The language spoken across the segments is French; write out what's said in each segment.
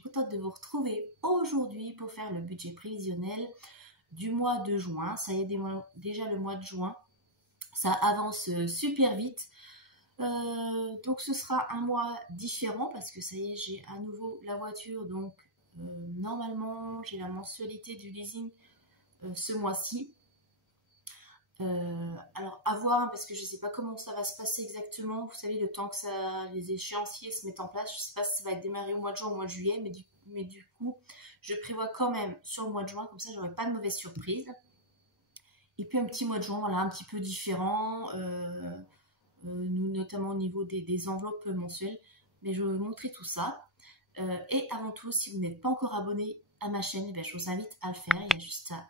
suis contente de vous retrouver aujourd'hui pour faire le budget prévisionnel du mois de juin. Ça y est, déjà le mois de juin, ça avance super vite. Donc ce sera un mois différent parce que ça y est, j'ai à nouveau la voiture. Donc normalement, j'ai la mensualité du leasing ce mois-ci. Alors à voir parce que je ne sais pas comment ça va se passer exactement. Vous savez, le temps que les échéanciers se mettent en place, je ne sais pas si ça va être démarré au mois de juin ou au mois de juillet, mais du coup, je prévois quand même sur le mois de juin, comme ça, j'aurai pas de mauvaise surprise. Et puis un petit mois de juin, voilà, un petit peu différent, notamment au niveau des enveloppes mensuelles. Mais je vais vous montrer tout ça. Et avant tout, si vous n'êtes pas encore abonné à ma chaîne, je vous invite à le faire. Il y a juste à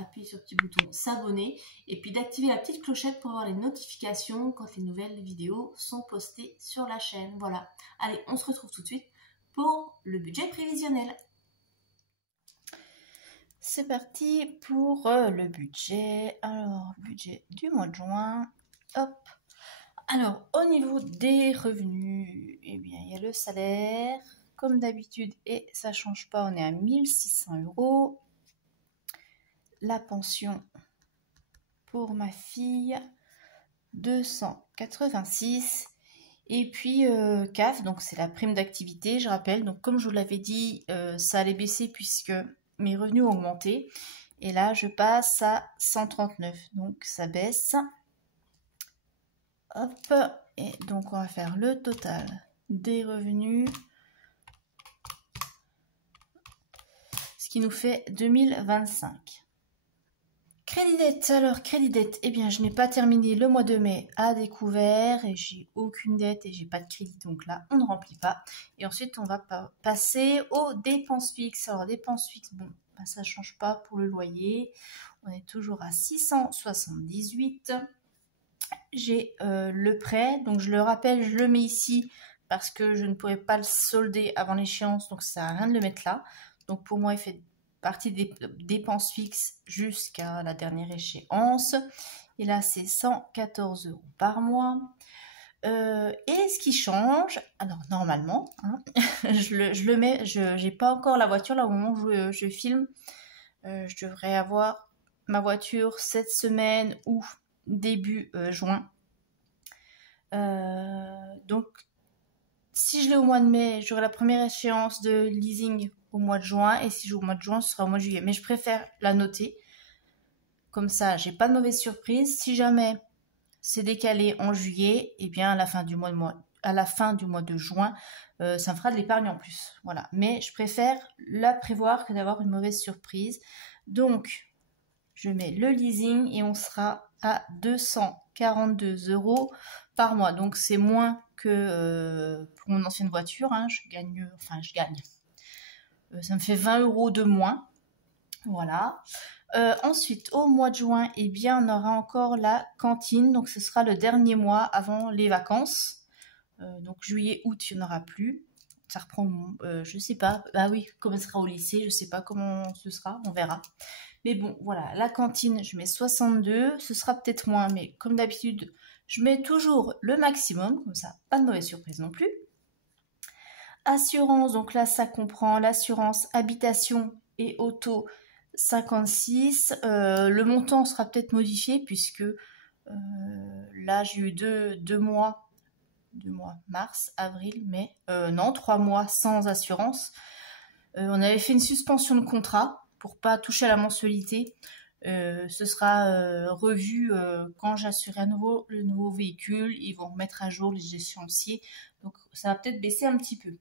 appuyer sur le petit bouton s'abonner et puis d'activer la petite clochette pour avoir les notifications quand les nouvelles vidéos sont postées sur la chaîne. Voilà. Allez, on se retrouve tout de suite pour le budget prévisionnel. C'est parti pour le budget. Alors, budget du mois de juin. Hop. Alors, au niveau des revenus, eh bien, il y a le salaire, comme d'habitude, et ça ne change pas, on est à 1600 €. La pension pour ma fille, 286. Et puis CAF, donc c'est la prime d'activité, je rappelle. Donc comme je vous l'avais dit, ça allait baisser puisque mes revenus ont augmenté. Et là, je passe à 139. Donc ça baisse. Hop. Et donc on va faire le total des revenus. Ce qui nous fait 2025. Crédit dette, alors crédit dette, eh bien je n'ai pas terminé le mois de mai à découvert et j'ai aucune dette et j'ai pas de crédit, donc là on ne remplit pas. Et ensuite on va passer aux dépenses fixes. Alors dépenses fixes, bon, ça change pas pour le loyer, on est toujours à 678. J'ai le prêt, donc je le rappelle, je le mets ici parce que je ne pourrais pas le solder avant l'échéance, donc ça sert à rien de le mettre là. Donc pour moi il fait partie des dépenses fixes jusqu'à la dernière échéance. Et là, c'est 114 € par mois. Et ce qui change, alors normalement, hein, je le mets, je n'ai pas encore la voiture là au moment où je filme. Je devrais avoir ma voiture cette semaine ou début juin. Donc, si je l'ai au mois de mai, j'aurai la première échéance de leasing au mois de juin, et si je joue au mois de juin, ce sera au mois de juillet. Mais je préfère la noter. Comme ça, j'ai pas de mauvaise surprise. Si jamais c'est décalé en juillet, eh bien à la fin du mois de juin, ça me fera de l'épargne en plus. Voilà. Mais je préfère la prévoir que d'avoir une mauvaise surprise. Donc, je mets le leasing et on sera à 242 € par mois. Donc, c'est moins que pour mon ancienne voiture. Hein. Je gagne. Ça me fait 20 € de moins. Voilà. Ensuite, au mois de juin, eh bien, on aura encore la cantine. Donc, ce sera le dernier mois avant les vacances. Donc, juillet, août, il n'y en aura plus. Ça reprend, je sais pas. Ah oui, comme elle sera au lycée, je sais pas comment ce sera. On verra. Mais bon, voilà. La cantine, je mets 62. Ce sera peut-être moins, mais comme d'habitude, je mets toujours le maximum. Comme ça, pas de mauvaise surprise non plus. Assurance, donc là, ça comprend l'assurance habitation et auto 56. Le montant sera peut-être modifié puisque là, j'ai eu deux mois, mars, avril, mai, non, 3 mois sans assurance. On avait fait une suspension de contrat pour pas toucher à la mensualité. Ce sera revu quand j'assurerai à nouveau le nouveau véhicule. Ils vont remettre à jour les échéanciers. Donc, ça va peut-être baisser un petit peu.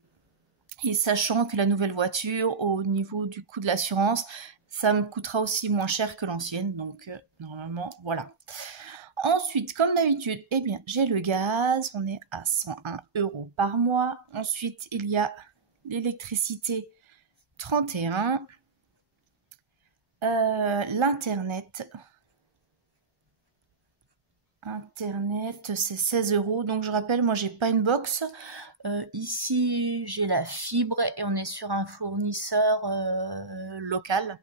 Et sachant que la nouvelle voiture, au niveau du coût de l'assurance, ça me coûtera aussi moins cher que l'ancienne. Donc, normalement, voilà. Ensuite, comme d'habitude, eh bien, j'ai le gaz. On est à 101 € par mois. Ensuite, il y a l'électricité, 31. L'Internet. Internet, c'est 16 €. Donc, je rappelle, moi, j'ai pas une box. Ici, j'ai la fibre et on est sur un fournisseur local.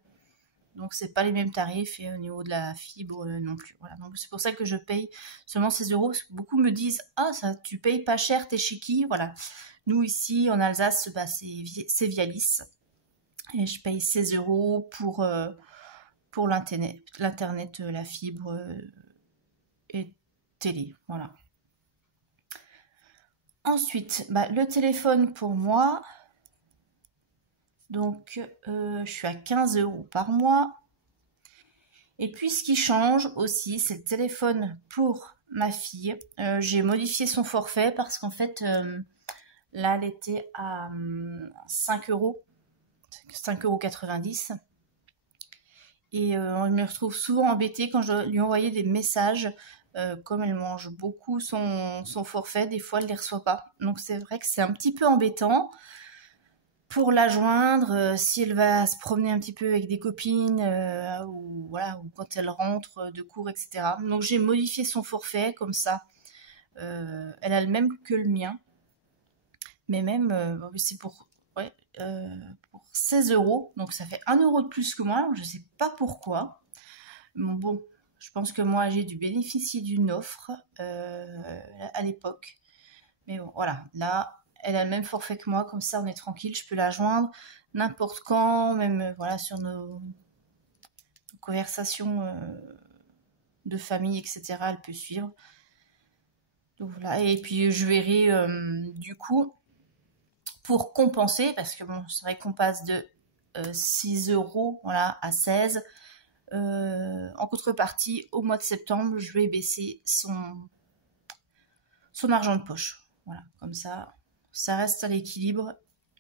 Donc c'est pas les mêmes tarifs et au niveau de la fibre non plus. Voilà. Donc c'est pour ça que je paye seulement 16 €. Parce que beaucoup me disent ah ça tu payes pas cher, t'es chez qui? Voilà. Nous ici en Alsace bah, c'est Vialis et je paye 16 € pour l'internet, la fibre et télé. Voilà. Ensuite bah, le téléphone pour moi. Donc, je suis à 15 € par mois. Et puis, ce qui change aussi, c'est le téléphone pour ma fille. J'ai modifié son forfait parce qu'en fait, là, elle était à 5 €, 5,90 €. Et je me retrouve souvent embêtée quand je dois lui envoyer des messages. Comme elle mange beaucoup son forfait, des fois, elle ne les reçoit pas. Donc, c'est vrai que c'est un petit peu embêtant. Pour la joindre, si elle va se promener un petit peu avec des copines ou voilà, ou quand elle rentre de cours, etc. Donc j'ai modifié son forfait comme ça. Elle a le même que le mien, mais même c'est pour 16 €, donc ça fait 1 € de plus que moi. Je sais pas pourquoi. Bon, je pense que moi j'ai dû bénéficier d'une offre à l'époque, mais bon voilà, là. Elle a le même forfait que moi, comme ça on est tranquille, je peux la joindre n'importe quand, même voilà sur nos conversations de famille, etc. Elle peut suivre. Donc voilà, et puis je verrai du coup pour compenser, parce que bon, c'est vrai qu'on passe de 6 € voilà, à 16. En contrepartie, au mois de septembre, je vais baisser son argent de poche. Voilà, comme ça. Ça reste à l'équilibre,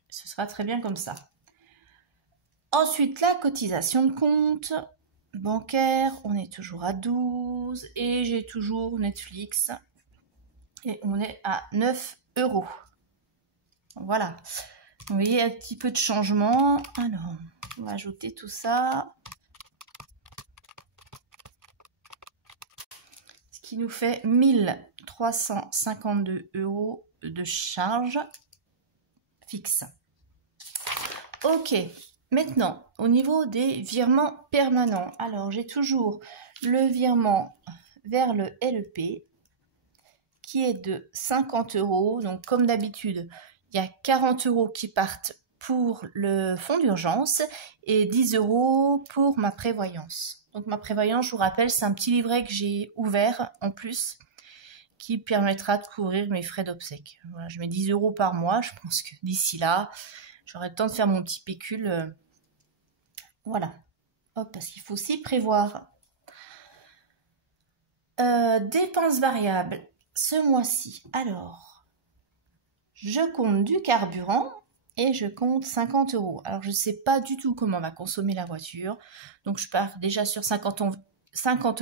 ce sera très bien comme ça. Ensuite, la cotisation de compte bancaire, on est toujours à 12 et j'ai toujours Netflix et on est à 9 €. Voilà, vous voyez un petit peu de changement. Alors, on va ajouter tout ça. Ce qui nous fait 1352 € de charge fixe. Ok, maintenant, au niveau des virements permanents, alors j'ai toujours le virement vers le LEP qui est de 50 €. Donc comme d'habitude, il y a 40 € qui partent pour le fonds d'urgence et 10 € pour ma prévoyance. Donc ma prévoyance, je vous rappelle, c'est un petit livret que j'ai ouvert en plus qui permettra de couvrir mes frais d'obsèques. Voilà, je mets 10 € par mois. Je pense que d'ici là, j'aurai le temps de faire mon petit pécule. Voilà. Hop, parce qu'il faut aussi prévoir. Dépenses variables, ce mois-ci. Alors, je compte du carburant et je compte 50 €. Alors, je ne sais pas du tout comment va consommer la voiture. Donc, je pars déjà sur 50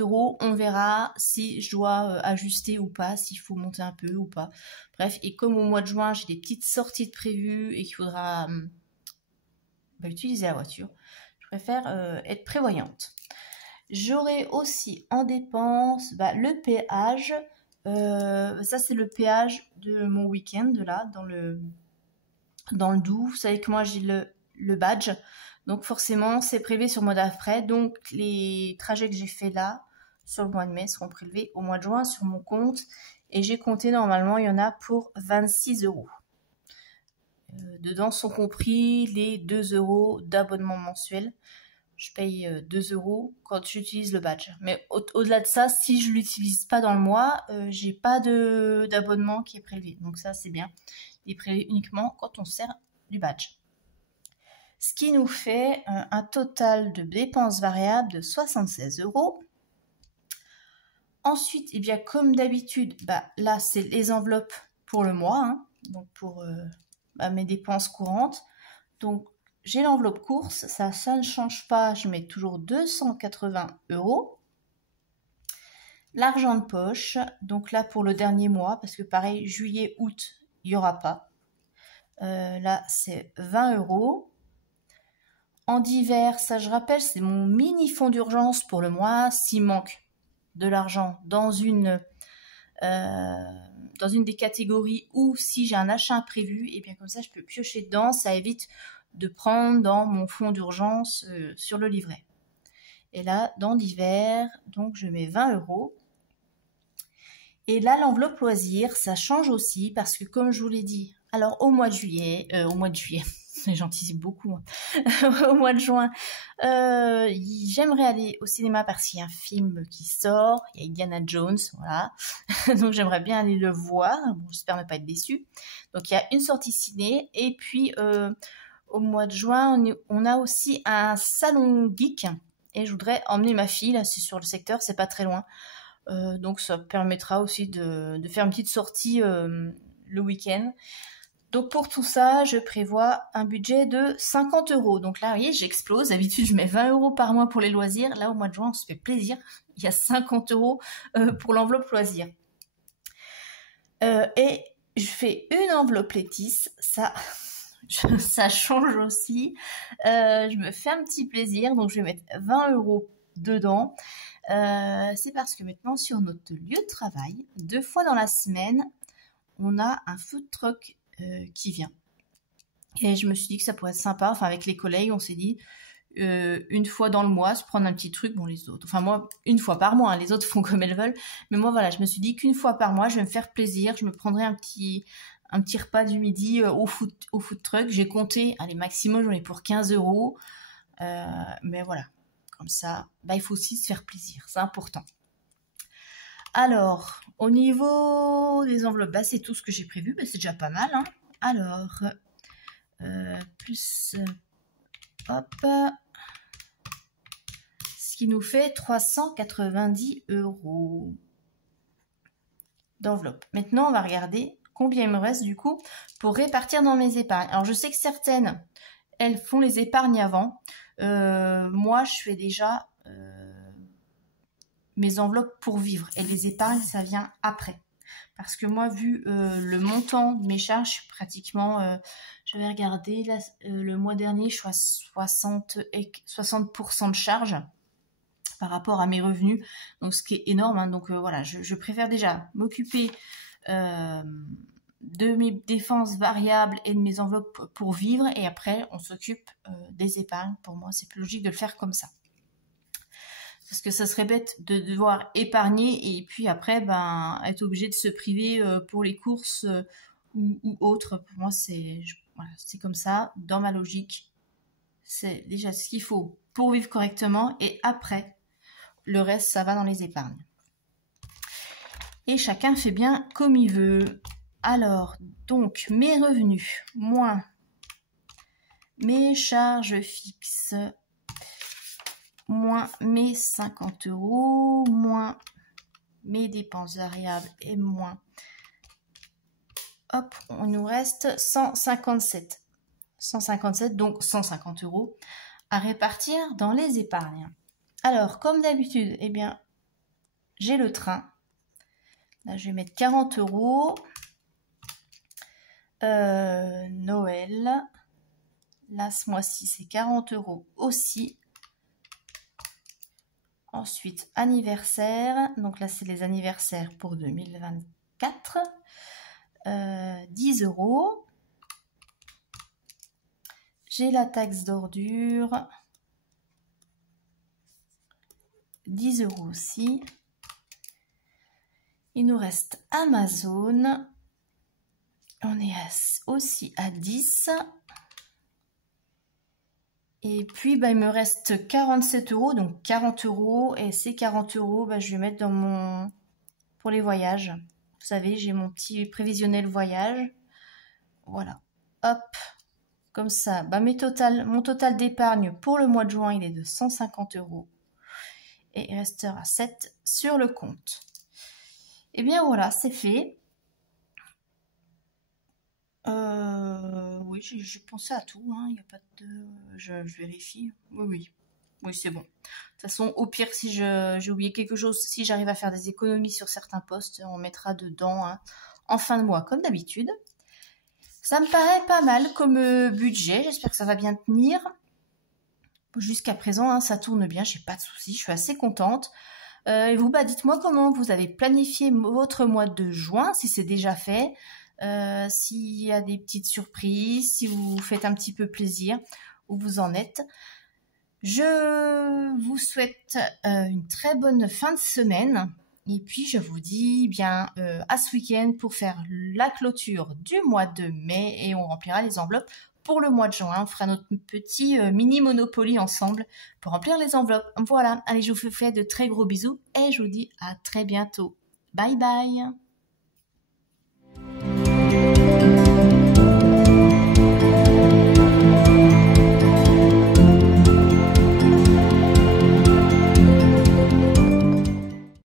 €, on verra si je dois ajuster ou pas, s'il faut monter un peu ou pas. Bref, et comme au mois de juin, j'ai des petites sorties de prévues et qu'il faudra utiliser la voiture, je préfère être prévoyante. J'aurai aussi en dépense le péage. Ça, c'est le péage de mon week-end, là, dans le Doubs. Vous savez que moi, j'ai le badge. Donc forcément, c'est prélevé sur le mois d'après. Donc les trajets que j'ai faits là, sur le mois de mai, seront prélevés au mois de juin sur mon compte. Et j'ai compté, normalement, il y en a pour 26 €. Dedans sont compris les 2 € d'abonnement mensuel. Je paye 2 € quand j'utilise le badge. Mais au-delà de ça, si je ne l'utilise pas dans le mois, j'ai pas d'abonnement qui est prélevé. Donc ça, c'est bien. Il est prélevé uniquement quand on sert du badge. Ce qui nous fait un total de dépenses variables de 76 €. Ensuite, eh bien, comme d'habitude, là, c'est les enveloppes pour le mois, hein, donc pour mes dépenses courantes. Donc, j'ai l'enveloppe course, ça ne change pas, je mets toujours 280 €. L'argent de poche, donc là pour le dernier mois, parce que pareil, juillet, août, il n'y aura pas. Là, c'est 20 €. En divers, ça je rappelle, c'est mon mini fonds d'urgence pour le mois. S'il manque de l'argent dans une des catégories ou si j'ai un achat imprévu, et bien comme ça je peux piocher dedans, ça évite de prendre dans mon fonds d'urgence sur le livret. Et là, dans divers, donc je mets 20 €. Et là, l'enveloppe loisir, ça change aussi parce que comme je vous l'ai dit, alors au mois de juillet, j'anticipe beaucoup, moi. Au mois de juin, j'aimerais aller au cinéma parce qu'il y a un film qui sort, il y a Indiana Jones, voilà. Donc j'aimerais bien aller le voir, bon, j'espère ne pas être déçue. Donc il y a une sortie ciné et puis au mois de juin, on a aussi un salon geek et je voudrais emmener ma fille, là c'est sur le secteur, c'est pas très loin. Donc ça permettra aussi de faire une petite sortie le week-end. Donc pour tout ça, je prévois un budget de 50 €. Donc là, vous voyez, j'explose. D'habitude, je mets 20 € par mois pour les loisirs. Là, au mois de juin, on se fait plaisir. Il y a 50 € pour l'enveloppe loisirs. Et je fais une enveloppe Létis. Ça change aussi. Je me fais un petit plaisir. Donc je vais mettre 20 € dedans. C'est parce que maintenant, sur notre lieu de travail, 2 fois dans la semaine, on a un food truck qui vient. Et je me suis dit que ça pourrait être sympa, enfin avec les collègues, on s'est dit une fois dans le mois, se prendre un petit truc, bon les autres, enfin moi une fois par mois, hein, les autres font comme elles veulent, mais moi voilà, je me suis dit qu'une fois par mois, je vais me faire plaisir, je me prendrai un petit repas du midi au food truck, j'ai compté, allez maximum j'en ai pour 15 €, mais voilà, comme ça, bah, il faut aussi se faire plaisir, c'est important. Alors, au niveau des enveloppes, bah, c'est tout ce que j'ai prévu, bah, c'est déjà pas mal. Hein. Alors, plus, hop, ce qui nous fait 390 € d'enveloppe. Maintenant, on va regarder combien il me reste du coup pour répartir dans mes épargnes. Alors, je sais que certaines, elles font les épargnes avant. Moi, je fais déjà... mes enveloppes pour vivre et les épargnes ça vient après parce que moi vu le montant de mes charges pratiquement j'avais regardé là, le mois dernier je suis à 60% de charges par rapport à mes revenus, donc ce qui est énorme hein. Donc voilà, je préfère déjà m'occuper de mes dépenses variables et de mes enveloppes pour vivre et après on s'occupe des épargnes. Pour moi c'est plus logique de le faire comme ça. Parce que ça serait bête de devoir épargner et puis après ben, être obligé de se priver pour les courses ou autres. Pour moi, c'est comme ça, dans ma logique. C'est déjà ce qu'il faut pour vivre correctement et après, le reste, ça va dans les épargnes. Et chacun fait bien comme il veut. Alors, donc, mes revenus, moins mes charges fixes, moins mes 50 €, moins mes dépenses variables et moins, hop, on nous reste 157. 157, donc 150 € à répartir dans les épargnes. Alors, comme d'habitude, eh bien, j'ai le train. Là, je vais mettre 40 €. Noël. Là, ce mois-ci, c'est 40 € aussi. Ensuite, anniversaire. Donc là, c'est les anniversaires pour 2024. 10 €. J'ai la taxe d'ordure. 10 € aussi. Il nous reste Amazon. On est aussi à 10. Et puis, bah, il me reste 47 €, donc 40 €. Et ces 40 €, bah, je vais mettre dans pour les voyages. Vous savez, j'ai mon petit prévisionnel voyage. Voilà. Hop. Comme ça. Bah, mon total d'épargne pour le mois de juin, il est de 150 €. Et il restera 7 sur le compte. Et bien voilà, c'est fait. Oui, j'ai pensé à tout, hein. Il n'y a pas de... Je vérifie. Oui, c'est bon. De toute façon, au pire, si j'ai oublié quelque chose, si j'arrive à faire des économies sur certains postes, on mettra dedans hein, en fin de mois, comme d'habitude. Ça me paraît pas mal comme budget. J'espère que ça va bien tenir. Jusqu'à présent, hein, ça tourne bien. J'ai pas de soucis. Je suis assez contente. Et vous, bah, dites-moi comment vous avez planifié votre mois de juin, si c'est déjà fait. S'il y a des petites surprises, si vous vous faites un petit peu plaisir, où vous en êtes. Je vous souhaite une très bonne fin de semaine. Et puis, je vous dis bien à ce week-end pour faire la clôture du mois de mai et on remplira les enveloppes pour le mois de juin. On fera notre petit mini Monopoly ensemble pour remplir les enveloppes. Voilà, allez, je vous fais de très gros bisous et je vous dis à très bientôt. Bye bye!